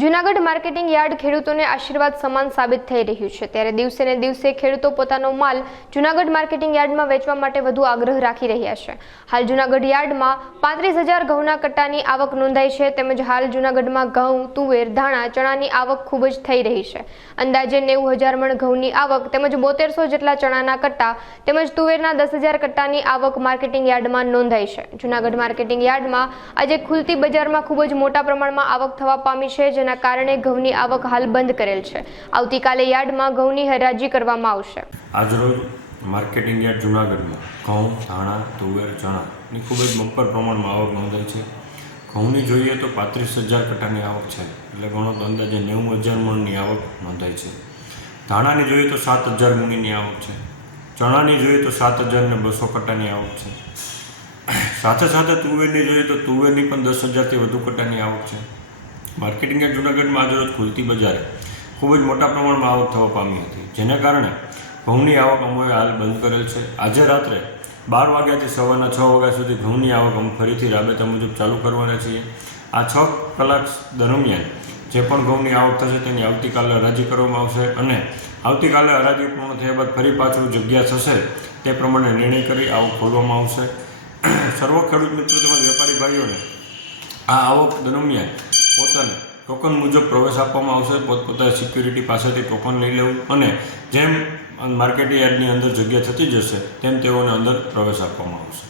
Junagadh marketing yard ખેડૂતોને આશીર્વાદ સમાન સાબિત થઈ રહ્યું છે। ત્યારે દિવસે ને દિવસે ખેડૂતો પોતાનો માલ જૂનાગઢ માર્કેટિંગ યાર્ડમાં વેચવા માટે વધુ આગ્રહ રાખી રહ્યા છે। હાલ જૂનાગઢ યાર્ડમાં 35,000 ઘઉંના કટ્ટાની આવક નોંધાઈ છે। તેમજ હાલ જૂનાગઢમાં ઘઉં, તુવેર, ધાણા, ચણાની આવક ખૂબ જ થઈ રહી છે। અંદાજે 90,000 મણ ઘઉંની આવક તેમજ 7200 જેટલા ચણાના કટ્ટા તેમજ તુવેરના 10,000 કટ્ટાની આવક માર્કેટિંગ યાર્ડમાં નોંધાઈ છે। જૂનાગઢ માર્કેટિંગ યાર્ડમાં આજે ખુલતી બજારમાં ખૂબ જ મોટા પ્રમાણમાં આવક થવા પામી છે, જેના કારણે ઘઉંની આવક હાલ બંધ કરેલ છે। આવતીકાલે યાર્ડમાં ઘઉંની હરાજી કરવામાં આવશે। આજરોજ માર્કેટિંગ યાર્ડ જૂનાગઢમાં ઘઉં, ધાણા, તુવેર, ચણાની ખૂબ જ બમ્પર પ્રમાણમાં આવક નોંધાઈ છે। ઘઉંની જોઈએ તો 35,000 કટ્ટાની આવક છે, એટલે ગણો તો અંદાજે 90,000 મણની આવક નોંધાઈ છે। ધાણાની જોઈએ તો 7,000 મણની આવક છે। ચણાની જોઈએ તો 7,200 કટ્ટાની આવક છે। સાથે સાથે તુવેરની જોઈએ તો તુવેરની પણ 10,000થી વધુ કટ્ટાની આવક છે। માર્કેટિંગ યાર્ડ જૂનાગઢમાં આજરોજ ખુલતી બજારે ખૂબ જ મોટા પ્રમાણમાં આવક થવા પામી હતી, જેને કારણે ઘઉંની આવક અમોએ હાલ બંધ કરેલ છે। આજે રાત્રે 12 વાગ્યાથી સવારના 6 વાગ્યા સુધી ઘઉંની આવક અમે ફરીથી રાબેતા મુજબ ચાલુ કરવાના છીએ। આ 6 કલાક દરમિયાન જે પણ ઘઉંની આવક થશે તેની આવતીકાલે હરાજી કરવામાં આવશે અને આવતીકાલે હરાજી પૂર્ણ થયા બાદ ફરી પાછું જગ્યા થશે તે પ્રમાણે નિર્ણય કરી આવક ખોલવામાં આવશે। સર્વ ખેડૂત મિત્રો તેમજ વેપારી ભાઈઓને આ આવક દરમિયાન પોતાને ટોકન મુજબ પ્રવેશ આપવામાં આવશે। પોતપોતાની સિક્યુરિટી પાસેથી ટોકન લઈ લેવું અને જેમ માર્કેટ યાર્ડની અંદર જગ્યા થતી જશે તેમ તેઓને અંદર પ્રવેશ આપવામાં આવશે।